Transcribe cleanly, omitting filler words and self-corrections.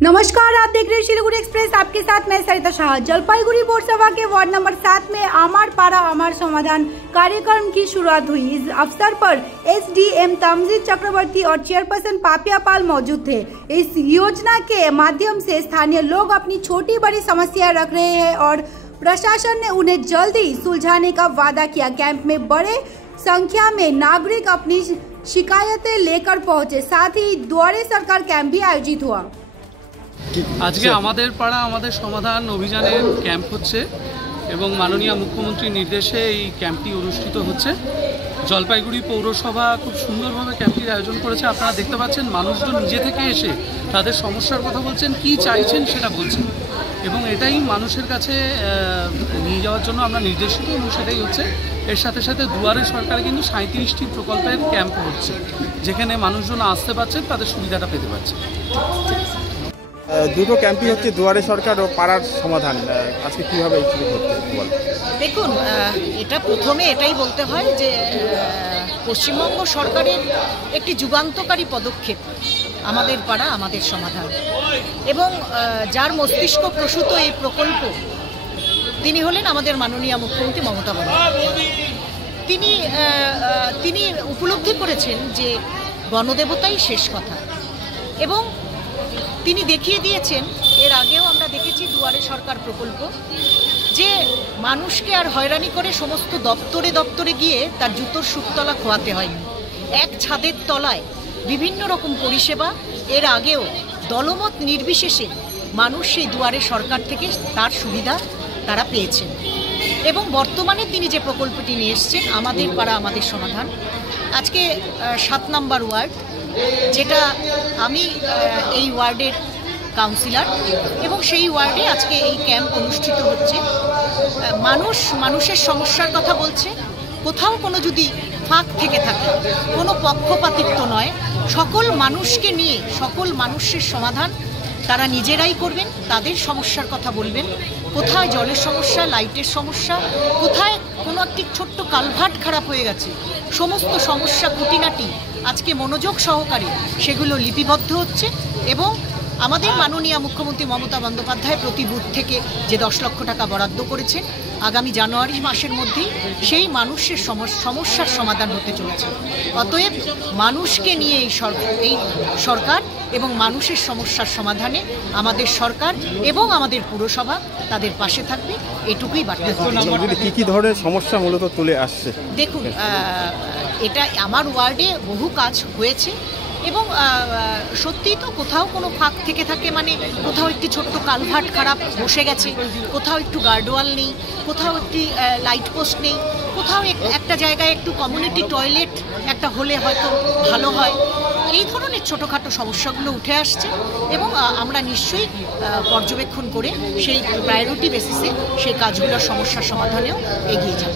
नमस्कार, आप देख रहे हैं सिलीगुड़ी एक्सप्रेस। आपके साथ मैं सरिता शाह। जलपाईगुड़ी पौरसभा के वार्ड नंबर 7 में आमार पारा आमार समाधान कार्यक्रम की शुरुआत हुई। इस अवसर पर एसडीएम तमजीद चक्रवर्ती और चेयरपर्सन पापिया पाल मौजूद थे। इस योजना के माध्यम से स्थानीय लोग अपनी छोटी बड़ी समस्याएं रख रहे हैं और प्रशासन ने उन्हें जल्दी सुलझाने का वादा किया। कैंप में बड़े संख्या में नागरिक अपनी शिकायतें लेकर पहुंचे। साथ ही दुआरे सरकार कैंप भी आयोजित हुआ। आज के आमादेर पाड़ा आमादेर समाधान अभियानेर कैम्प होच्छे एवं माननीय मुख्यमंत्री निर्देशे এই ক্যাম্পটি অনুষ্ঠিত হচ্ছে। জলপাইগুড়ি পৌরসভা খুব সুন্দরভাবে ক্যাম্পটির আয়োজন করেছে। আপনারা দেখতে পাচ্ছেন মানুষজন নিজে থেকে এসে তাদের সমস্যার কথা বলছেন, কি চাইছেন সেটা বলছেন এবং এটাই মানুষের কাছে নিয়ে যাওয়ার জন্য আমরা নির্দেশিত এবং সেটাই হচ্ছে। এর সাথে সাথে দুয়ারে সরকারে কিন্তু 37টি প্রকল্পের ক্যাম্প হচ্ছে, যেখানে মানুষজন আসতে পারছেন, তাদের সুবিধাটা পেতে পারছে। দুটো ক্যাম্পই হচ্ছে দুয়ারে সরকার ও পাড়ার সমাধান। আজকে কীভাবে দেখুন, এটা প্রথমে এটাই বলতে হয় যে পশ্চিমবঙ্গ সরকারের একটি যুগান্তকারী পদক্ষেপ আমাদের পাড়া আমাদের সমাধান, এবং যার মস্তিষ্ক প্রসূত এই প্রকল্প তিনি হলেন আমাদের মাননীয় মুখ্যমন্ত্রী মমতা বন্দ্যোপাধ্যায়। তিনি উপলব্ধি করেছেন যে গণদেবতাই শেষ কথা, এবং তিনি দেখিয়ে দিয়েছেন, এর আগেও আমরা দেখেছি দুয়ারে সরকার প্রকল্প, যে মানুষকে আর হয়রানি করে সমস্ত দপ্তরে দপ্তরে গিয়ে তার জুতোর সুতলা খোয়াতে হয়নি। এক ছাদের তলায় বিভিন্ন রকম পরিষেবা এর আগেও দলমত নির্বিশেষে মানুষ সেই দুয়ারে সরকার থেকে তার সুবিধা তারা পেয়েছেন। এবং বর্তমানে তিনি যে প্রকল্পটি নিয়ে এসছেন আমাদের পাড়া আমাদের সমাধান, আজকে 7 নম্বর ওয়ার্ড, যেটা আমি এই ওয়ার্ডের কাউন্সিলর, এবং সেই ওয়ার্ডে আজকে এই ক্যাম্প অনুষ্ঠিত হচ্ছে। মানুষের সমস্যার কথা বলছে। কোথাও কোনো যদি ফাঁক থেকে থাকে, কোনো পক্ষপাতিত্ব নয়, সকল মানুষকে নিয়ে সকল মানুষের সমাধান তারা নিজেরাই করবেন, তাদের সমস্যার কথা বলবেন। কোথায় জলের সমস্যা, লাইটের সমস্যা, কোথায় কোনো একটি ছোট্ট কালভার্ট খারাপ হয়ে গেছে, সমস্ত সমস্যা খুঁটিনাটি আজকে মনোযোগ সহকারে সেগুলো লিপিবদ্ধ হচ্ছে। এবং আমাদের মাননীয় মুখ্যমন্ত্রী মমতা বন্দ্যোপাধ্যায় প্রতি বুথ থেকে যে 10 লক্ষ টাকা বরাদ্দ করেছেন, আগামী জানুয়ারি মাসের মধ্যেই সেই মানুষের সমস্যার সমাধান হতে চলেছে। অতএব মানুষকে নিয়ে এই সরকার এবং মানুষের সমস্যার সমাধানে আমাদের সরকার এবং আমাদের পুরসভা তাদের পাশে থাকবে, এটুকুই বার্তা। কি ধরনের সমস্যা মূলত তুলে আসছে? দেখুন, এটা আমার ওয়ার্ডে বহু কাজ হয়েছে, এবং সত্যিই তো কোথাও কোনো ফাঁক থেকে থাকে, মানে কোথাও একটি ছোট্ট কালভার্ট খারাপ বসে গেছে, কোথাও একটু গার্ডওয়াল নেই, কোথাও একটি লাইট পোস্ট নেই, কোথাও একটা জায়গায় একটু কমিউনিটি টয়লেট একটা হলে হয়তো ভালো হয়। এই ধরনের ছোটোখাটো সমস্যাগুলো উঠে আসছে, এবং আমরা নিশ্চয়ই পর্যবেক্ষণ করে সেই প্রায়োরিটি বেসিসে সেই কাজগুলোর সমস্যার সমাধানেও এগিয়ে যাব।